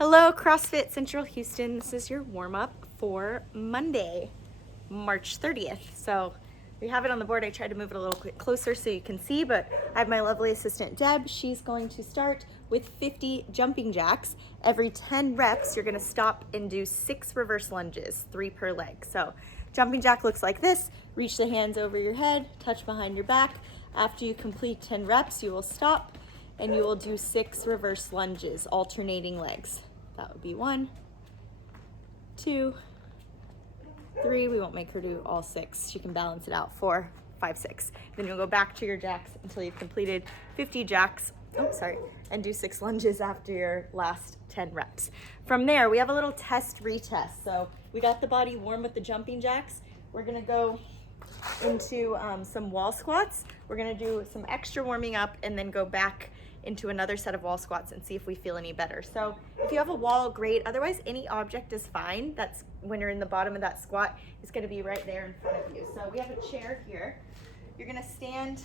Hello, CrossFit Central Houston. This is your warm-up for Monday, March 30th. So we have it on the board. I tried to move it a little bit closer so you can see, but I have my lovely assistant Deb. She's going to start with 50 jumping jacks. Every 10 reps, you're gonna stop and do 6 reverse lunges, 3 per leg. So jumping jack looks like this. Reach the hands over your head, touch behind your back. After you complete 10 reps, you will stop and you will do 6 reverse lunges, alternating legs. That would be 1, 2, 3. We won't make her do all 6. She can balance it out. 4, 5, 6. Then you'll go back to your jacks until you've completed 50 jacks. And do 6 lunges after your last 10 reps. From there, we have a little retest. So we got the body warm with the jumping jacks. We're gonna go into some wall squats. We're gonna do some extra warming up and then go back into another set of wall squats and see if we feel any better. So if you have a wall, great. Otherwise, any object is fine. That's when you're in the bottom of that squat, it's gonna be right there in front of you. So we have a chair here. You're gonna stand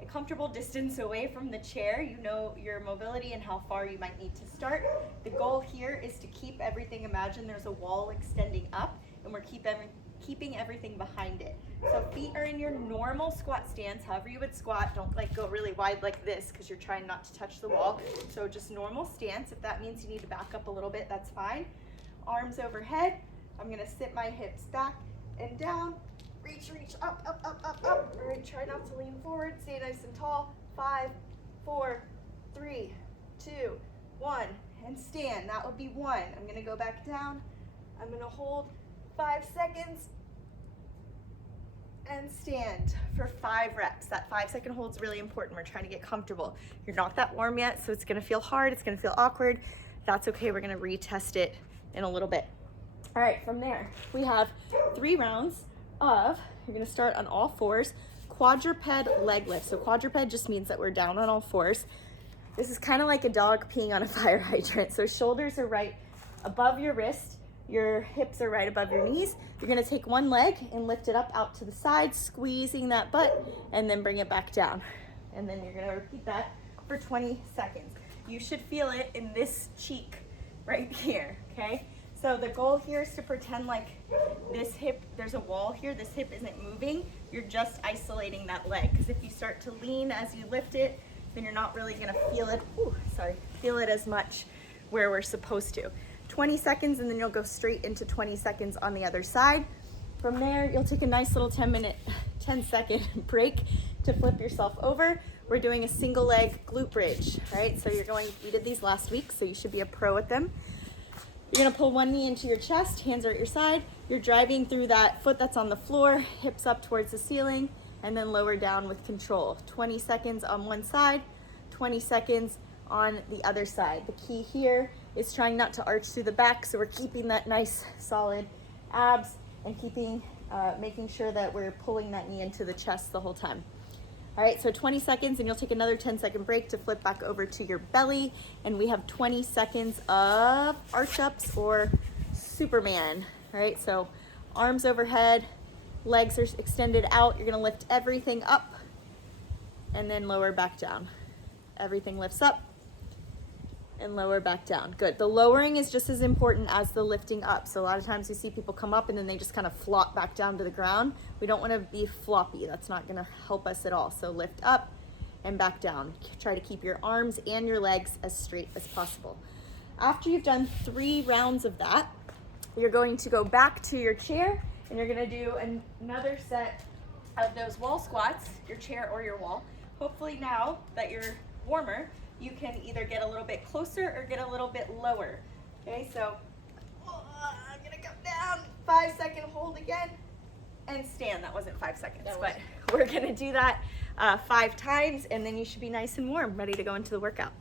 a comfortable distance away from the chair. You know your mobility and how far you might need to start. The goal here is to keep everything, imagine there's a wall extending up and we're keeping everything behind it. So feet are in your normal squat stance, however you would squat. Don't go really wide like this because you're trying not to touch the wall. So just normal stance. If that means you need to back up a little bit, that's fine. Arms overhead. I'm gonna sit my hips back and down. Reach, up. All right, try not to lean forward. Stay nice and tall. 5, 4, 3, 2, 1, and stand. That would be 1. I'm gonna go back down. I'm gonna hold 5 seconds and stand for 5 reps. That 5-second hold is really important. We're trying to get comfortable. You're not that warm yet, so it's gonna feel hard. It's gonna feel awkward. That's okay. We're gonna retest it in a little bit. All right, from there, we have 3 rounds of, you're gonna start on all 4s, quadruped leg lift. So quadruped just means that we're down on all 4s. This is kind of like a dog peeing on a fire hydrant. So shoulders are right above your wrist. Your hips are right above your knees. You're gonna take one leg and lift it up out to the side, squeezing that butt, and then bring it back down. And then you're gonna repeat that for 20 seconds. You should feel it in this cheek right here, okay? So the goal here is to pretend like this hip, there's a wall here, this hip isn't moving, you're just isolating that leg. Because if you start to lean as you lift it, then you're not really gonna feel it, feel it as much where we're supposed to. 20 seconds and then you'll go straight into 20 seconds on the other side. From there, you'll take a nice little 10-second break to flip yourself over. We're doing a single leg glute bridge, right? So we did these last week, so you should be a pro at them. You're gonna pull one knee into your chest, hands are at your side. You're driving through that foot that's on the floor, hips up towards the ceiling, and then lower down with control. 20 seconds on one side, 20 seconds on the other side. The key here is trying not to arch through the back, so we're keeping that nice solid abs and making sure that we're pulling that knee into the chest the whole time. All right, so 20 seconds and you'll take another 10-second break to flip back over to your belly, and we have 20 seconds of arch ups or Superman. All right, so arms overhead, legs are extended out. You're gonna lift everything up and then lower back down. Everything lifts up and lower back down. Good. The lowering is just as important as the lifting up. So a lot of times we see people come up and then they just kind of flop back down to the ground. We don't want to be floppy. That's not going to help us at all. So lift up and back down. Try to keep your arms and your legs as straight as possible. After you've done 3 rounds of that, you're going to go back to your chair and you're going to do another set of those wall squats, your chair or your wall. Hopefully now that you're warmer, you can either get a little bit closer or get a little bit lower. Okay, so I'm gonna come down, 5-second hold again, and stand. That wasn't 5 seconds, but we're gonna do that 5 times, and then you should be nice and warm, ready to go into the workout.